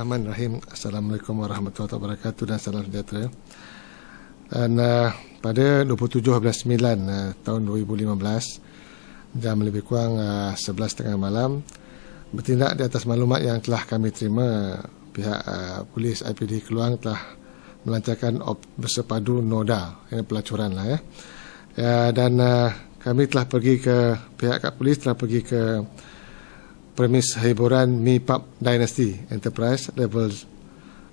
Bismillahirrahmanirrahim. Assalamualaikum warahmatullahi wabarakatuh dan salam sejahtera. Dan pada 27 bulan 9 tahun 2015, jam lebih kurang 11.30 malam, bertindak di atas maklumat yang telah kami terima, pihak polis IPD Keluang telah melancarkan bersepadu NODA, yang pelacuran lah ya. Dan kami telah pergi ke, pihak polis telah pergi ke premis hiburan Mi Pub Dynasty Enterprise Level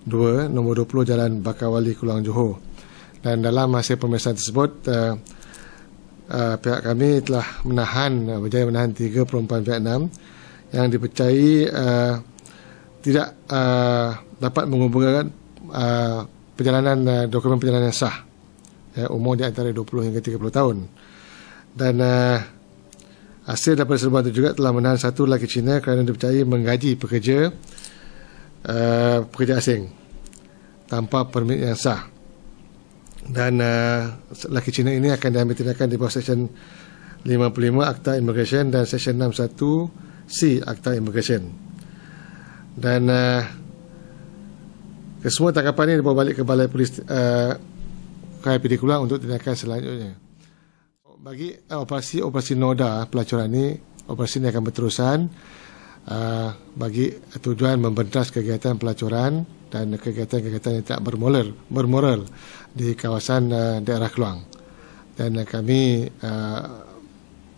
2, nombor 20 Jalan Bakawali, Keluang, Johor. Dan dalam hasil pemeriksaan tersebut, pihak kami telah berjaya menahan 3 perempuan Vietnam yang dipercayai tidak dapat menghubungkan dokumen perjalanan sah, umur di antara 20 hingga 30 tahun. Dan hasil daripada serbuan itu juga telah menahan satu lelaki Cina kerana dipercayai menggaji pekerja asing tanpa permit yang sah. Dan lelaki Cina ini akan diambil tindakan di bawah Seksyen 55 Akta Immigration dan Seksyen 61C Akta Immigration. Dan kesemua tangkapan ini dibawa balik ke Balai Polis KIPD Keluang untuk tindakan selanjutnya. Bagi operasi NODA pelacuran ini, operasi ini akan berterusan bagi tujuan membentas kegiatan pelacuran dan kegiatan-kegiatan yang tak bermoral di kawasan daerah Keluang. Dan kami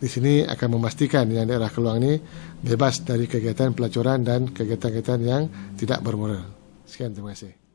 di sini akan memastikan yang daerah Keluang ini bebas dari kegiatan pelacuran dan kegiatan-kegiatan yang tidak bermoral. Sekian, terima kasih.